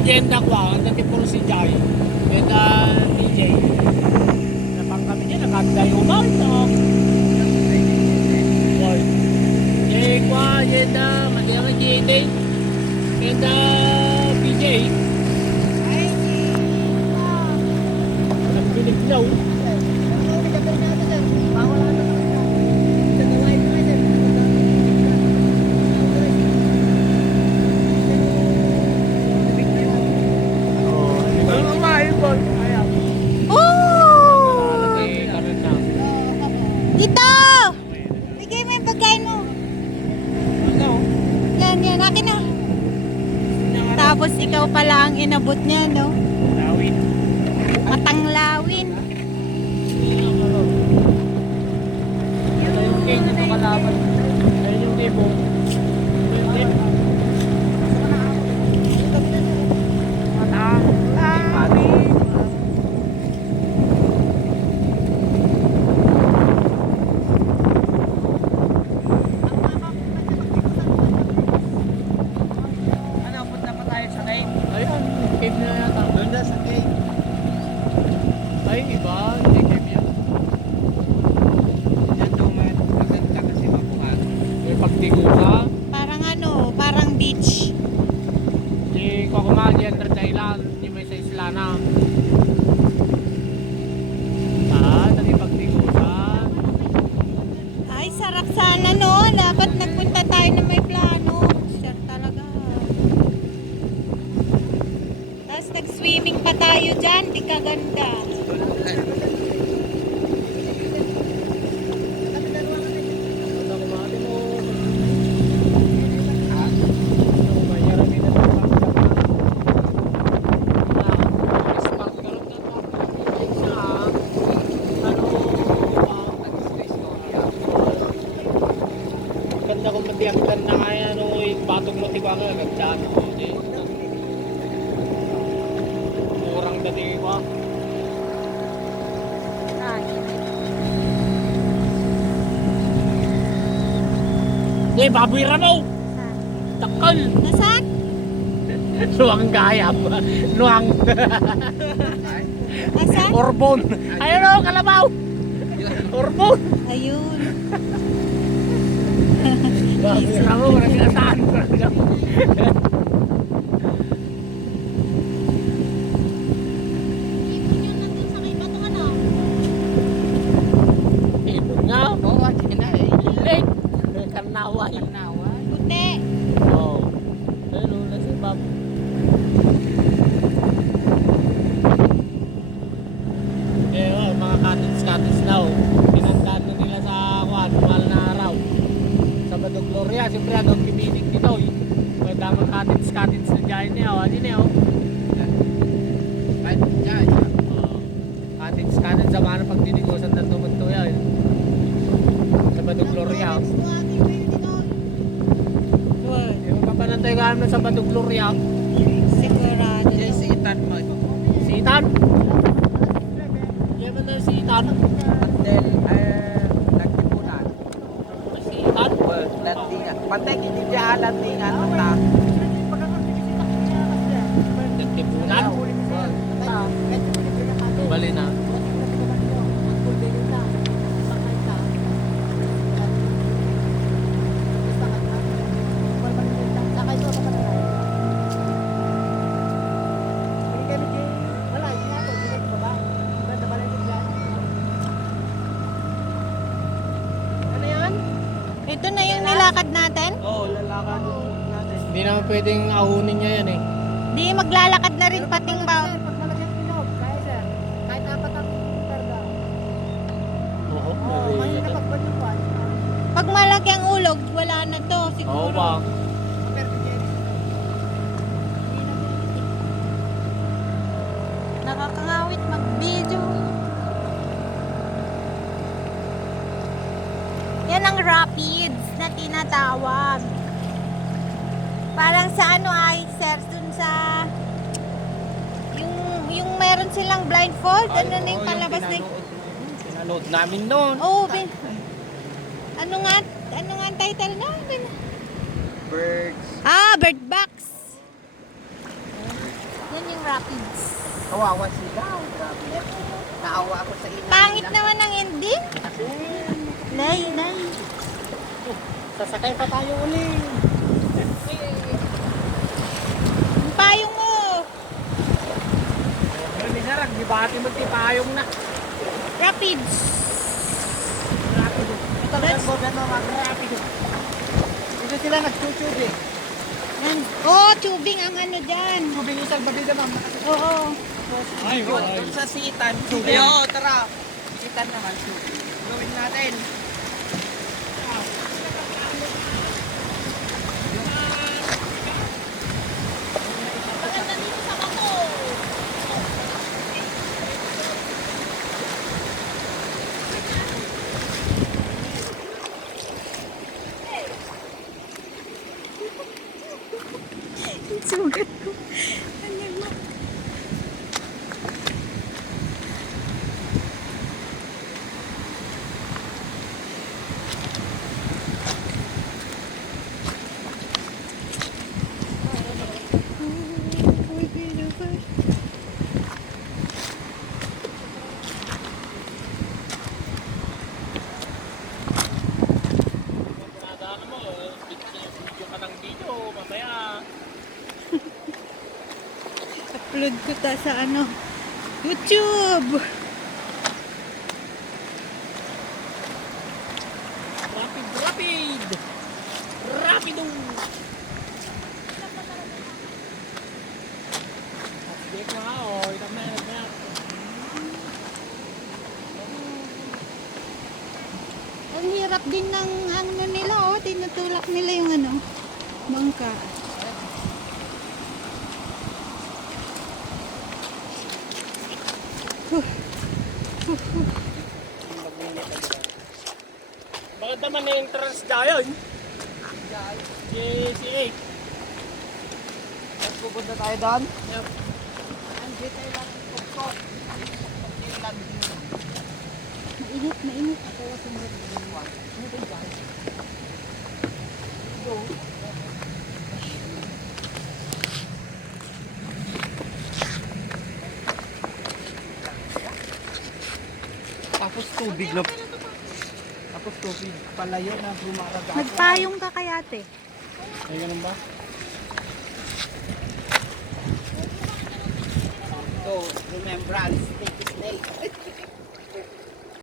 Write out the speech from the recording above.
agenda ko ang dati puro si Jai. Agenda DJ. Napang kami niya, nakagda yung umal. Jai ko, agenda, madala ka GAD. Agenda PJ. Nagbinig-law. Dito! Bigay mo yung pagkain mo. Yan, akin na. Tapos ikaw pala ang inabot niya, no? Lawin. Matanglawin. Ito yung king na kalaban. Ayun yung debo. Ayun, cave na yata. Doon na sa cave. Ay, iba. Hindi cave yan. Yan daw maganda kasi makuha. May pagtigo ka. Parang ano, parang beach. Di ko kumagi yan sa ilan. Di may sa isla na. Tadi pagtigo ka. Ay, sarap sana, no? Dapat nagpunta tayo na may plano. Sure talaga. Tapos nag-swimming pa tayo dyan. Di kaganda. Ano kumagi mo? Mayroon din na ganda kung matiyakitan na kaya ano, batog mo tiba ka, gagdaan mo. Murang dati ko. Hindi, baboy ramaw! Takal! Nasaan? Luwang gayap. Luwang. Nasaan? Orbon. Ayun o, kalabaw. Orbon. Ayun. Baboy ramaw, marami nasaan. Ibon nga. Oo, na eh. Lake. Karnawan. Puti. Oo. Ayun o, nasa bab. Eh, mga cottage na o. Pinandaan na nila sa mahal na araw. Sa Badog Gloria, siyempre ano, ang kibinig dito eh. May damang cottage na dyan niya o. Ano niya o? Cottage sa mga pagdinigosan ng tumunto yan. Sa Badog Gloria o. Yung kapanantay ka naman sa Badog Gloria. Sigurado. Sitan mo. Sitan? Yan ba na sitan? Hotel nagtipunan. Sitan? Landingan. Patay hindi dia landingan ta. Nagtipunan? Bali na. Ito na yung nilakad natin? Oo, lalakad natin. Hindi naman pwedeng ahunin niya yan eh. Di maglalakad na rin pating ba? Oo, Pag malaki ang ulog, wala na to Oo siguro. ba? Nakakangawit mag-video. Yan ang rapids na tinatawag. Parang sa ano ay, sir, dun sa yung meron silang blindfold, ano na yung palabas na Pinanood namin noon. oh, ano nga ang title na? Birds. Ah, Bird Box. Rapids. Kawawa sila. Grabe. Naawa ako sa ina. Pangit naman ang ending. Lay. Sasakay pa tayo uli. Ang payong mo. Pero ni Sarag, di ba ating magtipayong na? Rapids. Rapido. Ito lang ang gobyerno mag-rapido. Dito sila nag-tubing. Yan. Oh, tubing ang ano dyan. Tubing isang babida ma'am. Oo. Ay, Doon sa sitan. Subi. Oo, tara. Sitan naman. Subi. Gawin natin. Maganda dito sa bato. Sugat ko. Ano mo? Nadaan mo, video ka ng video, mamaya. Upload ko ta sa ano, YouTube. Rapid! Rapido! Update na nga, oh. Itam na. Ang hirap din ng ano nila, oh, tinutulak nila yung ano, bangka. Bakit naman na yung entrance dyan? JCA. At pupunta tayo doon. Yep. Andito tayo lang. Pagkot. Mainit. Ako sumunod din mo. Ano ba dyan? Tapos tubig na. Tapos tubig palayo na bumaraga. Nagpayong ka kaya, te? Ay, ganun ba? So, remembrance, take snake.